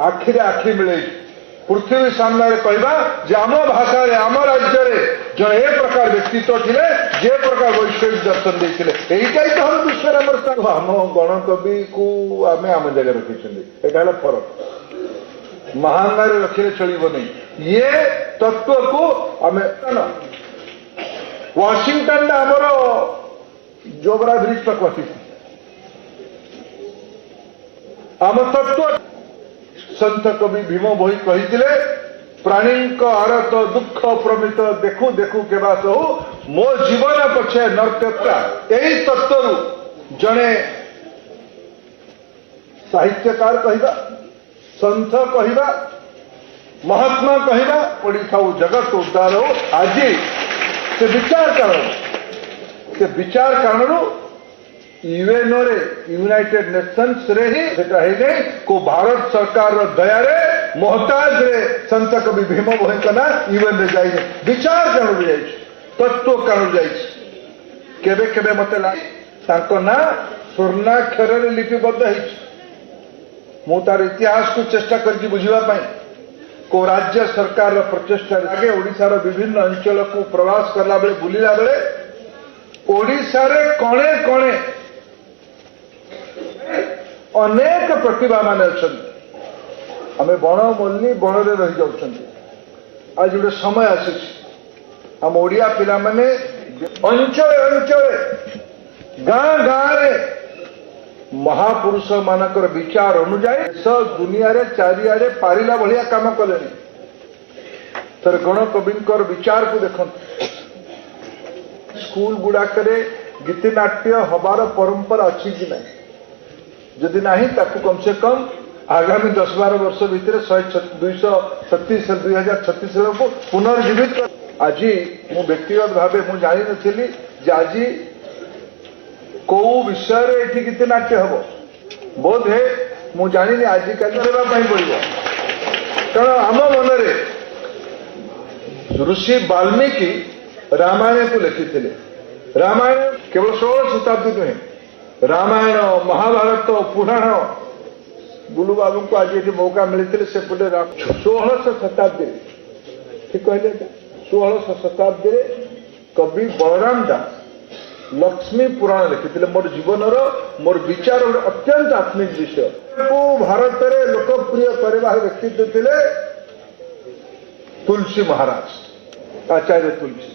आखिरे आखि मिले पृथ्वी सामने कहवा जे आम भाषा आम राज्य जन ए प्रकार व्यक्तित्व थे जे प्रकार वैश्विक दर्शन देते यहीटा ही तो हम विश्व आम गणकवि को आम आम जगह रखी यहाँ फरक महांगार रखिले चलो नहीं ये तत्व को आम वाशिंगटन आमर जोबरा ब्रिज तक बसी आम तत्व संत कवि भीम भोई कही प्राणी आरत दुख प्रमित देखु देखु केवा सहु मो जीवन पछे नर्तकता यही तत्व जड़े साहित्यकार कहवा संत कहवा महात्मा कहवा पड़ी था जगत उद्धार हो आज से विचार कारण यूएनओ रे यूनाइटेड नेशंस रे ही सेटा हे गई को भारत सरकार रो दया रे मोहताज रे संत कवि भीम भोई कना यूएन रे जाई विचार कारण जाई तत्व कारण जाई केबे केबे मते लागे तांको ना स्वर्णाक्षर रे लिपिबद्ध है मु तार इतिहास को चेष्टा करके बुझिबा पई को राज्य सरकार रो प्रचेष्टा आगे ओडिसा रो विभिन्न अंचल को प्रवास करला बेले बुलिला बेले ओडिसा रे कोणे कोणे अनेक प्रतिभा मान अच्छा आम बण मल्ली बण में रही जाऊँ आज गोटे समय आसी आम ओडिया पिला माने अंचल अंचल गाँ गाँव महापुरुष मानकर विचार अनुजाई देश दुनिया रे चारिआडे पारिला भलिया काम कले तर गणकवि विचार को देख स्कूल गुड़ाक गीतिनाट्य हबार परंपरा अच्छी कि ना जदि नहीं ताकू कम से कम आगामी 10-12 वर्ष भितर 236 2036 को पुनर्जीवित कर आज मु व्यक्तिगत भाव मु जानी नी आज कौ विषय ये गीतिनाट्य हम बोध है मु जानी आजिकल पड़ो कारण आम मन ऋषि वाल्मीकि रामायण को लिखी रामायण केवल 16 शताब्दी नुहे रामायण महाभारत पुराण बुलू बाबू को आज ये मौका मिलते से 16 शताब्दी ठीक कहले 16 शताब्दी कवि बलराम दास लक्ष्मी पुराण लिखी मोर जीवन मोर विचार अत्यंत आत्मिक विषय को भारत में लोकप्रिय करवा व्यक्तित्व थे तुलसी महाराज आचार्य तुलसी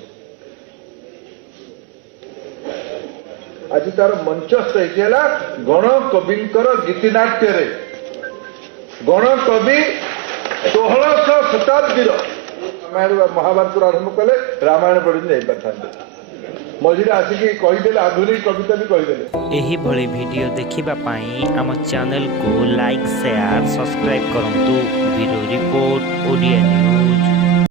आज तार मंचस्थ है गणकवि गीतिनाट्य गणकवि 16 शताब्दी रामायण महाभारत आरंभ कले रामायण पढ़ी जाई पारथांते मझिरे आसिकी कहीदेले आधुनिक कविता भी कहीदेले एही भली वीडियो देखिबा पाई आम चैनल को लाइक शेयर सब्सक्राइब करंतु। Bureau report Odia news.